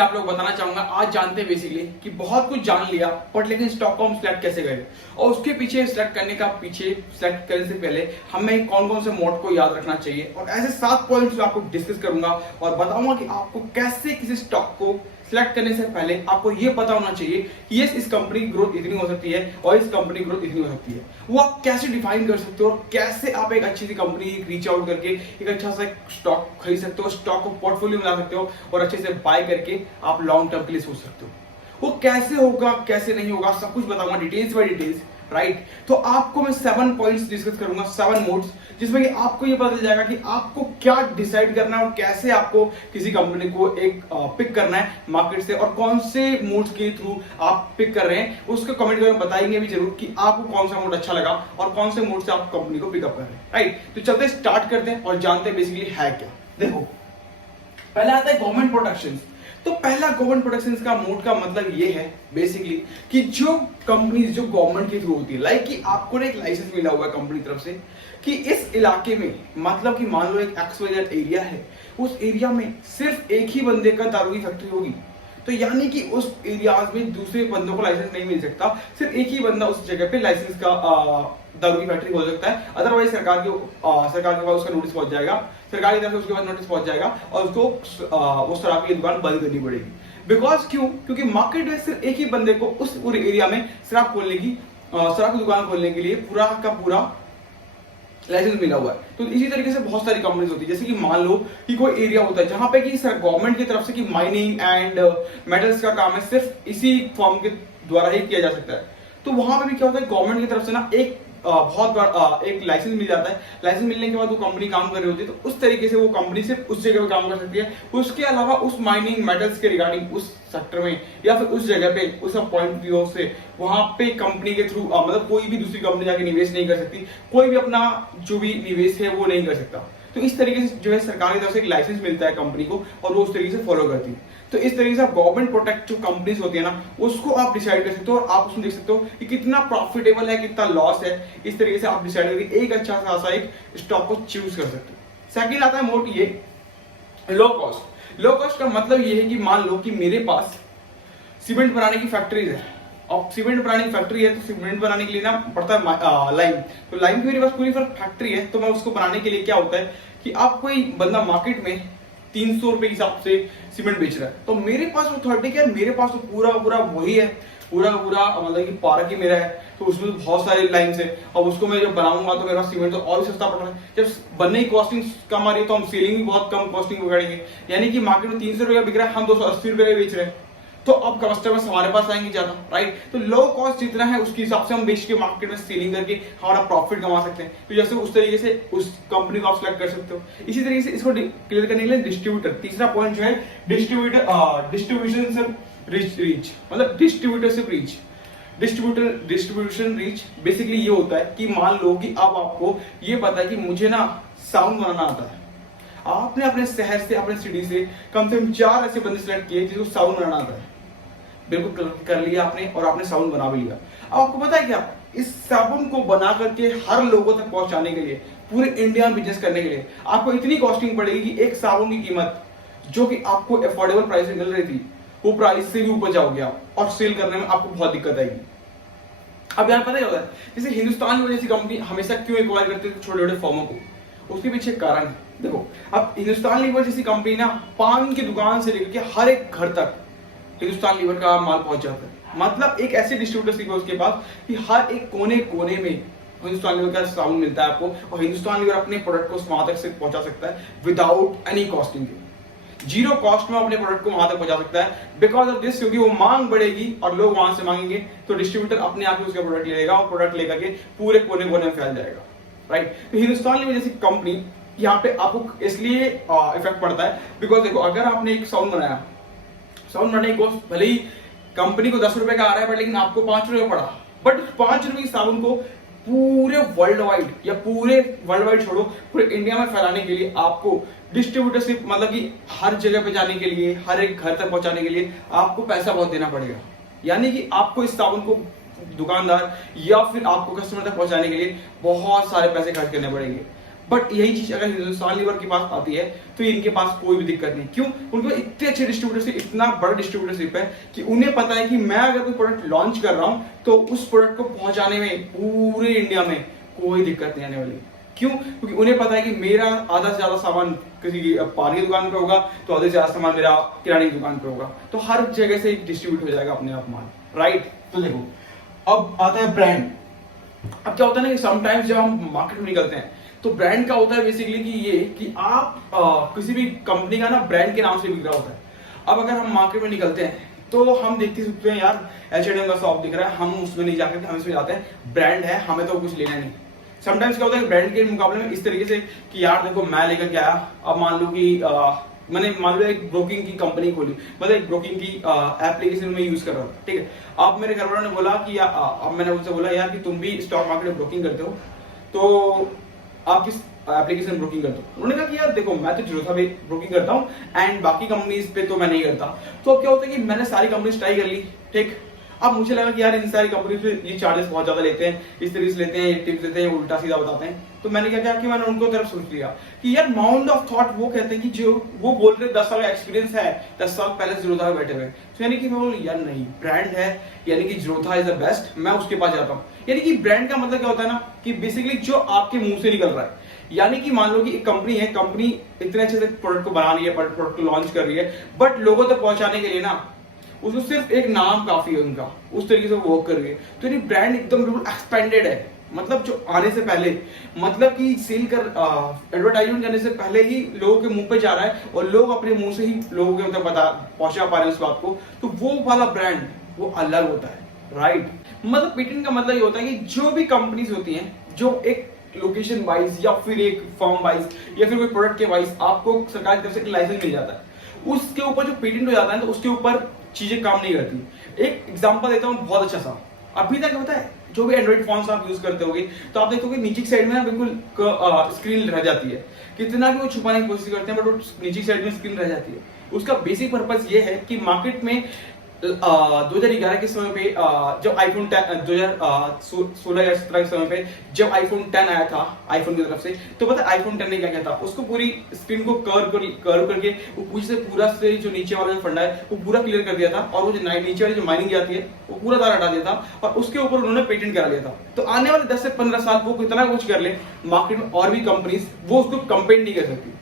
आप लोग बताना चाहूंगा। आज जानते हैं बेसिकली कि बहुत कुछ जान लिया बट लेकिन स्टॉक को हम सिलेक्ट कैसे करें और उसके पीछे सिलेक्ट करने से पहले हमें कौन कौन से मोड को याद रखना चाहिए और ऐसे 7 पॉइंट्स आपको डिस्कस करूंगा और बताऊंगा कि आपको कैसे किसी स्टॉक को सिलेक्ट करने से पहले आपको यह पता होना चाहिए कि यस इस कंपनी की ग्रोथ इतनी हो सकती है और इस कंपनी की ग्रोथ इतनी हो सकती है। वो आप कैसे डिफाइन कर सकते हो और कैसे आप एक अच्छी सी कंपनी रीच आउट करके एक अच्छा सा स्टॉक खरीद सकते हो, स्टॉक को पोर्टफोलियो में ला सकते हो और अच्छे से बाय करके आप लॉन्ग टर्म के लिए सोच सकते हो। वो कैसे होगा कैसे नहीं होगा सब कुछ बताऊंगा डिटेल्स बाय डिटेल्स, राइट। तो आपको मैं 7 पॉइंट्स डिस्कस करूंगा, 7 मोड्स, जिसमें कि आपको ये पता चल जाएगा कि आपको क्या डिसाइड करना है और कैसे आपको किसी कंपनी को एक पिक करना है मार्केट से और कौन से मोड्स के थ्रू आप पिक कर रहे हैं उसको कमेंट करके बताएंगे भी जरूर कि आपको कौन सा मोड अच्छा लगा और कौन से मोड से आप कंपनी को पिकअप कर रहे हैं, राइट। तो चलते स्टार्ट करते हैं और जानते हैं बेसिकली है क्या। देखो, पहला आता है गवर्नमेंट प्रोटेक्शन। तो पहला गवर्नमेंट प्रोटेक्शन का मोड का मतलब ये है बेसिकली कि जो कंपनीज जो गवर्नमेंट के थ्रू होती है, लाइक कि आपको एक लाइसेंस मिला हुआ है कंपनी तरफ से कि इस इलाके में, मतलब कि मान लो एक XYZ एरिया है, उस एरिया में सिर्फ एक ही बंदे का दारू की फैक्ट्री होगी, तो यानी कि उस एरियाज में दूसरे बंदों को लाइसेंस नहीं मिल सकता, सिर्फ एक ही बंदा उस जगह पे लाइसेंस का दारू की फैक्ट्री खोल सकता है। अदरवाइज सरकार के पास उसका नोटिस पहुंच जाएगा, सरकार की तरफ से उसके पास नोटिस पहुंच जाएगा और उसको वो शराब की दुकान बंद करनी पड़ेगी। बिकॉज क्योंकि मार्केट में सिर्फ एक ही बंदे को उस पूरे एरिया में शराब की दुकान खोलने के लिए पूरा का पूरा लाइसेंस मिला हुआ है। तो इसी तरीके से बहुत सारी कंपनीज होती है, जैसे कि मान लो कि कोई एरिया होता है जहां पे कि सर गवर्नमेंट की तरफ से कि माइनिंग एंड मेटल्स का काम है सिर्फ इसी फॉर्म के द्वारा ही किया जा सकता है। तो वहां पे भी क्या होता है, गवर्नमेंट की तरफ से ना एक बहुत बार एक लाइसेंस मिल जाता है। लाइसेंस मिलने के बाद वो कंपनी काम कर रही होती है, तो उस तरीके से वो कंपनी सिर्फ उस जगह पे काम कर सकती है। उसके अलावा उस माइनिंग मेटल्स के रिगार्डिंग उस सेक्टर में या फिर उस जगह पे उस पॉइंट व्यू से वहां पे कंपनी के थ्रू मतलब कोई भी दूसरी कंपनी जाके निवेश नहीं कर सकती, कोई भी अपना जो भी निवेश है वो नहीं कर सकता। तो इस तरीके से जो है सरकार की तरफ से एक लाइसेंस मिलता है कंपनी को और वो उस तरीके से फॉलो करती है। तो इस तरीके से आप गवर्नमेंट प्रोटेक्ट जो कंपनीज होती है ना उसको आप डिसाइड कर सकते हो और आप उसमें देख सकते हो कि कितना प्रॉफिटेबल है, कितना लॉस है। इस तरीके से आप डिसाइड करके एक अच्छा खासा एक स्टॉक को चूज कर सकते हो। सेकंड आता है मोड ये लो कॉस्ट। लो कॉस्ट का मतलब ये है कि मान लो कि मेरे पास सीमेंट बनाने की फैक्ट्रीज है, अब सीमेंट बनाने की फैक्ट्री है तो सीमेंट बनाने के लिए ना पड़ता है लाइम। तो लाइम की मेरे पास पूरी फैक्ट्री है, तो मैं उसको बनाने के लिए क्या होता है कि आप कोई बंदा मार्केट में 300 रुपए के हिसाब से सीमेंट बेच रहा है, तो मेरे पास अथॉरिटी क्या है, मेरे पास तो पूरा वही है, पूरा मतलब कि पार्क ही मेरा है, तो उसमें तो बहुत सारे लाइन्स है। अब उसको मैं जब बनाऊंगा तो मेरा सीमेंट तो और भी सस्ता पड़ रहा है। जब बनने की कॉस्टिंग कम आ रही है तो हम सेलिंग भी बहुत कम कॉस्टिंग पकड़ेंगे, यानी कि मार्केट में 300 रुपए बिक रहा है, हम 280 रुपए बेच रहे हैं, तो अब कस्टमर्स हमारे पास आएंगे ज्यादा, राइट। तो लो कॉस्ट जितना है उसके हिसाब से हम बेच के मार्केट में सेलिंग करके हमारा प्रॉफिट कमा सकते हैं। तो जैसे उस तरीके से उस कंपनी को आप सिलेक्ट कर सकते हो। इसी तरीके से इसको क्लियर करने के लिए डिस्ट्रीब्यूटर, तीसरा पॉइंट जो है डिस्ट्रीब्यूशन रीच, मतलब डिस्ट्रीब्यूशन रीच बेसिकली ये होता है कि मान लो कि अब आपको ये पता है कि मुझे ना साउंड बनाना आता है, आपने अपने शहर से अपने सिटी से कम से कम 4 ऐसे बंदे सिलेक्ट किए जिसको साउंड बनाना आता है, बिल्कुल कर लिया आपने और आपने साउंड बना भी लिया। अब आपको पता है क्या, इस साउंड को बना करके हर लोगों तक पहुंचाने के लिए, पूरे इंडिया में बिजनेस करने के लिए आपको इतनी कॉस्टिंग पड़ेगी कि एक साउंड की कीमत जो कि आपको अफोर्डेबल प्राइस में मिल रही थी वो प्राइस से भी ऊपर जाओगे आप और सेल करने में आपको बहुत दिक्कत आएगी। अब यार पता ही होता है जैसे हिंदुस्तान जैसी कंपनी हमेशा क्यों एक्वायर करती है छोटे छोटे फर्मों को, उसके पीछे कारण है। देखो, अब हिंदुस्तान लीवर जैसी कंपनी ना पान की दुकान से लेकर के हर एक घर तक हिंदुस्तान लीवर का माल पहुंच जाता है। मतलब एक ऐसे डिस्ट्रीब्यूटर उसके पास कि हर एक कोने कोने में हिंदुस्तान लीवर का साउंड मिलता है आपको और हिंदुस्तान लीवर अपने प्रोडक्ट को वहां तक से पहुंचा सकता है विदाउट एनी कॉस्टिंग के, जीरो कॉस्ट में अपने प्रोडक्ट को वहां तक पहुंचा सकता है। बिकॉज ऑफ दिस, क्योंकि वो मांग बढ़ेगी और लोग वहां से मांगेंगे तो डिस्ट्रीब्यूटर अपने आप ही उसका प्रोडक्ट लेगा और प्रोडक्ट लेकर के पूरे कोने कोने में फैल जाएगा, राइट। तो हिंदुस्तान लीवर जैसी कंपनी यहाँ पे आपको इसलिए इफेक्ट पड़ता है बिकॉज देखो, अगर आपने एक साउंड बनाया, साउंड बनाने की कॉस्ट भले ही कंपनी को 10 रुपए का आ रहा है बट लेकिन आपको 5 रुपए पड़ा, बट 5 रुपए की साउंड को पूरे वर्ल्ड वाइड छोड़ो, पूरे इंडिया में फैलाने के लिए आपको डिस्ट्रीब्यूटरशिप, मतलब कि हर जगह पे जाने के लिए, हर एक घर तक पहुंचाने के लिए आपको पैसा बहुत देना पड़ेगा। यानी कि आपको इस साबुन को दुकानदार या फिर आपको कस्टमर तक पहुंचाने के लिए बहुत सारे पैसे खर्च करने पड़ेंगे। बट यही चीज अगर हिंदुस्तान लीवर के पास आती है तो इनके पास कोई भी दिक्कत नहीं। क्यों? उनके पास इतने अच्छे डिस्ट्रीब्यूटरशिप, इतना बड़ा डिस्ट्रीब्यूटरशिप है कि उन्हें पता है कि मैं अगर कोई प्रोडक्ट लॉन्च कर रहा हूं तो उस प्रोडक्ट को पहुंचाने में पूरे इंडिया में कोई दिक्कत नहीं आने वाली। क्यों? क्योंकि उन्हें पता है कि मेरा आधा से ज्यादा सामान किसी की पानी की दुकान पे होगा तो आधे से ज्यादा सामान मेरा किराने की दुकान पे होगा, तो हर जगह से डिस्ट्रीब्यूट हो जाएगा अपने आप माल, राइट। तो देखो अब आता है ब्रांड। अब क्या होता है ना कि समटाइम्स जब हम मार्केट में निकलते हैं तो ब्रांड का होता है बेसिकली कि ये कि आप किसी भी कंपनी का ना ब्रांड के नाम से बिक रहा होता है। अब अगर हम मार्केट में निकलते हैं तो हम देखते सकते हैं यार H&M का शॉप दिख रहा है, हम उसमें नहीं जाकर हम इसमें जाते हैं, ब्रांड है, हमें तो कुछ लेना नहीं। समटाइम्स क्या होता है ब्रांड के मुकाबले में इस तरीके से कि यार देखो मैं लेकर क्या आया, अब मान लो कि मैंने मान लो एक ब्रोकिंग की कंपनी खोली, मतलब एक ब्रोकिंग की एप्लीकेशन में यूज कर रहा था, ठीक है। अब मेरे घर वालों ने बोला कि अब मैंने उनसे बोला यार कि तुम भी स्टॉक मार्केट में ब्रोकिंग करते हो तो आप किस एप्लीकेशन ब्रोकिंग करते हो। उन्होंने कहा कि यार देखो मैं तो जीरोधा पे ब्रोकिंग करता हूँ एंड बाकी कंपनीज पे तो मैं नहीं करता। तो अब क्या होता है कि मैंने सारी कंपनीज ट्राई कर ली, ठीक। अब मुझे लगा कि यार इन सारी कंपनी पे ये चार्जेस बहुत ज्यादा लेते हैं, इस तरीके से लेते हैं, ये टिप्स देते हैं, उल्टा सीधा बताते हैं। तो मैंने क्या किया कि मैंने उनको तरफ सोच लिया कि यार माउंट ऑफ थॉट वो कहते हैं कि जो वो बोल रहे 10 साल का एक्सपीरियंस है, 10 साल पहले जीरोधा में बैठे हुए, तो यानी कि मैं बोल यार नहीं ब्रांड है, यानी कि जीरोधा इज द बेस्ट, मैं उसके पास जाता हूँ। यानी कि ब्रांड का मतलब क्या होता है ना कि बेसिकली जो आपके मुंह से निकल रहा है, यानी कि मान लो कि एक कंपनी है, कंपनी इतने अच्छे से प्रोडक्ट को बना रही है, प्रोडक्ट को लॉन्च कर रही है, बट लोगों तक पहुंचाने के लिए ना उसको सिर्फ एक नाम काफी है उनका, उस तरीके से वो वर्क कर रही है। तो ये ब्रांड एकदम बिल्कुल एक्सपेंडेड है, मतलब जो आने से पहले, मतलब कि सेल कर एडवर्टाइजमेंट करने से पहले ही लोगों के मुंह पे जा रहा है और लोग अपने मुंह से ही लोगों के मतलब पहुंचा पा रहे हैं उस बात को, तो वो वाला ब्रांड वो अलग होता है, राइट। मतलब पेटेंट का मतलब ये होता है कि जो भी कंपनीज होती हैं जो एक लोकेशन वाइज या फिर एक फॉर्म वाइज या फिर कोई प्रोडक्ट के वाइज आपको सरकार की तरफ से लाइसेंस मिल जाता है, उसके ऊपर जो पेटेंट हो जाता है तो उसके ऊपर चीजें काम नहीं करती। एक एग्जांपल देता हूँ बहुत अच्छा सा, अभी तक होता है जो भी एंड्रॉइड फोन्स आप यूज करते होगे तो आप देखोगे नीचे की साइड में ना बिल्कुल स्क्रीन रह जाती है, कितना भी वो छुपाने की कोशिश करते हैं बट वो नीचे की साइड में स्क्रीन रह जाती है। उसका बेसिक पर्पस ये है कि मार्केट में 2011 के समय पे जब आईफोन 2016 या 17 के समय पे जब आईफोन 10 आया था आईफोन की तरफ से, तो पता है आईफोन 10 ने क्या किया था, उसको पूरी स्क्रीन को कर्व करके वो पूरी से पूरा से जो नीचे वाला जो फंडा है वो पूरा क्लियर कर दिया था और वो जो नीचे वाली जो माइनिंग जाती है वो पूरा तार हटा दिया था और उसके ऊपर उन्होंने पेटेंट करा लिया था। तो आने वाले 10 से 15 साल वो कितना कुछ कर ले मार्केट में और भी कंपनीज वो उसको कंपेट नहीं कर सकती।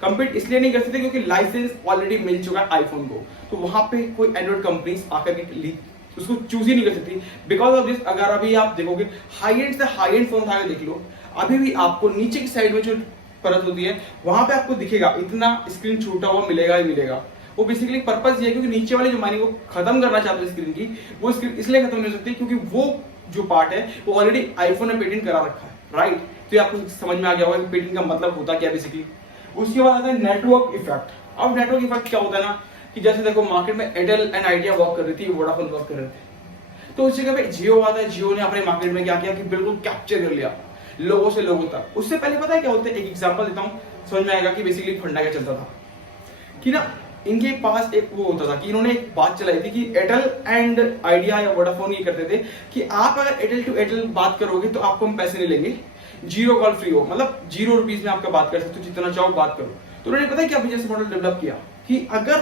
कंपीट इसलिए नहीं कर सकते क्योंकि लाइसेंस ऑलरेडी मिल चुका है आईफोन को, तो वहां पे कोई एंड्रॉइड कंपनीज आकर के उसको चूज ही नहीं कर सकती। बिकॉज ऑफ दिस अगर अभी आप देखोगे हाई एंड से हाई एंड फोन उठा के देख लो, अभी भी आपको नीचे की साइड में जो परत होती है वहां पे आपको दिखेगा इतना स्क्रीन छूटा हुआ मिलेगा ही मिलेगा। वो बेसिकली पर्पस ये है क्योंकि नीचे वाली जो माइनिंग को खत्म करना चाहते हैं स्क्रीन की, वो स्क्रीन इसलिए खत्म नहीं हो सकती क्योंकि वो जो पार्ट है वो ऑलरेडी आईफोन ने पेटेंट करा रखा है, राइट। तो ये आपको समझ में आ गया होगा कि पेटेंट का मतलब होता क्या बेसिकली। उसके बाद आता है नेटवर्क इफेक्ट। अब नेटवर्क इफेक्ट क्या होता है ना कि जैसे देखो मार्केट में एयरटेल एंड आइडिया वर्क कर रही थी, वोडाफोन वर्क कर रहे थे, तो उस जगह पे जियो आता है। जियो ने अपने मार्केट में क्या किया कि बिल्कुल कैप्चर कर लिया लोगों से लोगों तक। उससे पहले पता है क्या होता है, एक एग्जांपल देता हूँ समझ में आएगा कि बेसिकली फंडा क्या चलता था कि ना इनके पास एक वो होता था कि इन्होंने एक बात चलाई थी कि एयरटेल एंड आइडिया या वोडाफोन ये करते थे कि आप अगर एयरटेल टू एयरटेल बात करोगे तो आपको हम पैसे नहीं लेंगे, जीरो कॉल फ्री हो, मतलब ₹0 में आपका बात कर सकते हो, जितना चाहो बात करो। तो उन्होंने पता है क्या बिजनेस मॉडल डेवलप किया कि अगर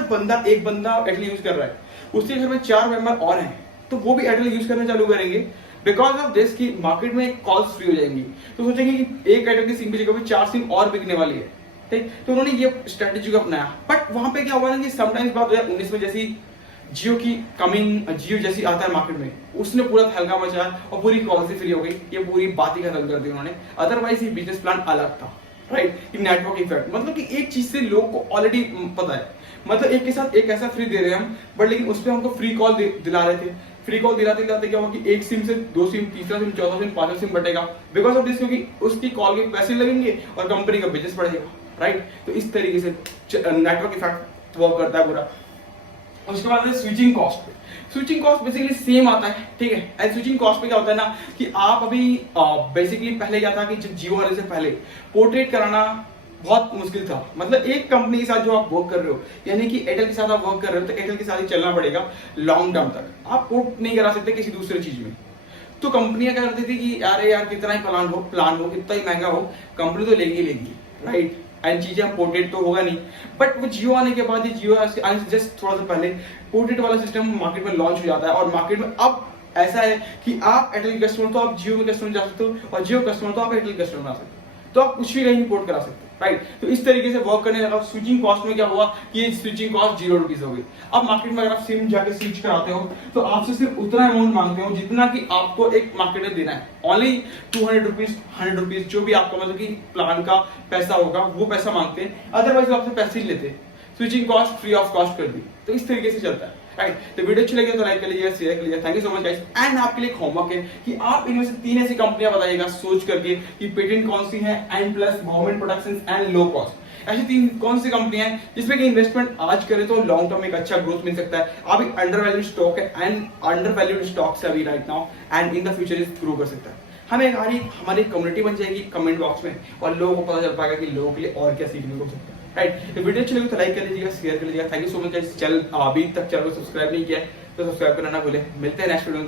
एक बंदा एयरटेल यूज कर रहा है, उसके घर में 4 मेंबर और हैं तो वो भी एयरटेल यूज करना चालू करेंगे। बिकॉज ऑफ दिस की मार्केट में कॉल्स फ्री हो जाएंगी, तो सोचेंगे कि एक एयरटेल की सिम की जगह पे 4 सिम और बिकने वाली है, ठीक। तो उन्होंने ये स्ट्रेटेजी को अपनाया। बट वहां पे क्या हुआ ना कि समटाइम्स बात 2019 में जैसी जियो की कमिंग, जियो जैसी आता है मार्केट में, उसने पूरा हल्का मचाया और पूरी कॉल से फ्री हो गई, ये पूरी बात ही खत्म कर दी उन्होंने। अदरवाइज ये बिजनेस प्लान अलग था, राइट। नेटवर्क इफेक्ट मतलब कि एक चीज से लोगों को ऑलरेडी पता है, मतलब एक के साथ एक ऐसा फ्री दे रहे हैं हम, बट लेकिन उस पर हमको फ्री कॉल दिला रहे थे। फ्री कॉल दिलाते दिलाते क्या होगा कि एक सिम से 2 सिम, तीसरा सिम, चौथा सिम, पांचवा सिम बटेगा। बिकॉज ऑफ दिस क्योंकि उसकी कॉल के पैसे लगेंगे और कंपनी का बिजनेस बढ़ेगा, राइट। तो इस तरीके से नेटवर्क इफेक्ट वर्क करता है पूरा। उसके बाद है switching cost. Switching cost basically same आता है, ठीक है। एंड स्विचिंग कॉस्ट पे क्या होता है ना कि आप अभी बेसिकली पहले क्या था कि जब जियो आने से पहले पोर्ट्रेट कराना बहुत मुश्किल था। मतलब एक कंपनी के साथ जो आप वर्क कर रहे हो, यानी कि एयरटेल के साथ आप वर्क कर रहे हो तो एयरटेल के साथ ही चलना पड़ेगा लॉन्ग टर्म तक, आप पोर्ट नहीं करा सकते किसी दूसरे चीज में। तो कंपनियां क्या करती थी कि यार यार कितना ही प्लान हो कितना ही महंगा हो, कंपनी तो लेगी लेगी, राइट। एंड चीजें पोर्ट्रेट तो होगा नहीं। बट वो जियो आने के बाद, जियो जस्ट थोड़ा सा पहले पोर्ट्रेट वाला सिस्टम मार्केट में लॉन्च हो जाता है, और मार्केट में अब ऐसा है कि आप एयरटेल कस्टमर तो आप जियो के कस्टमर जा सकते हो, और जियो कस्टमर तो आप एयरटेल कस्टमर आ सकते हो, तो आप कुछ भी कहीं पोर्ट करा सकते हो, राइट। तो इस तरीके से वर्क करने लगा। स्विचिंग कॉस्ट में क्या हुआ कि ये स्विचिंग कॉस्ट 0 रुपीज हो गई। अब मार्केट में अगर आप सिम जाके स्विच कराते हो तो आपसे सिर्फ उतना अमाउंट मांगते हो जितना कि आपको एक मार्केट में देना है, ओनली 200 रुपीज 100 रुपीज, जो भी आपका मतलब कि प्लान का पैसा होगा वो पैसा मांगते हैं, अदरवाइज वो आपसे पैसे ही लेते हैं। Switching cost free of cost कर दी। तो इस तरीके से चलता है, राइट। तो वीडियो अच्छी लगी तो लाइक कर लीजिए, शेयर कर लीजिए। Thank you so much guys. And आपके लिए होमवर्क है कि आप इनमें से 3 ऐसी कंपनियां बताइएगा सोच करके कि पेटेंट कौन सी है, and plus government production and low cost. ऐसी 3 कौन सी कंपनियां हैं जिसमें कि इन्वेस्टमेंट आज करें तो लॉन्ग टर्म में एक अच्छा ग्रोथ मिल सकता है। अभी अंडर वैल्यूड स्टॉक है, एंड अंडर वैल्यूड स्टॉक से अभी right now, and in the future is grow कर सकता है। हमें हमारी कम्युनिटी बन जाएगी कमेंट बॉक्स में, और लोगों को पता चल पाएगा कि लोगों के लिए और क्या सीखने को सकता है, राइट। तो वीडियो अच्छी लगी तो लाइक कर लीजिएगा, शेयर कर लीजिएगा। Thank you so much guys. Channel अभी तक चैनल को सब्सक्राइब नहीं किया है तो सब्सक्राइब करना ना भूलें। मिलते हैं नेक्स्ट वीडियो में।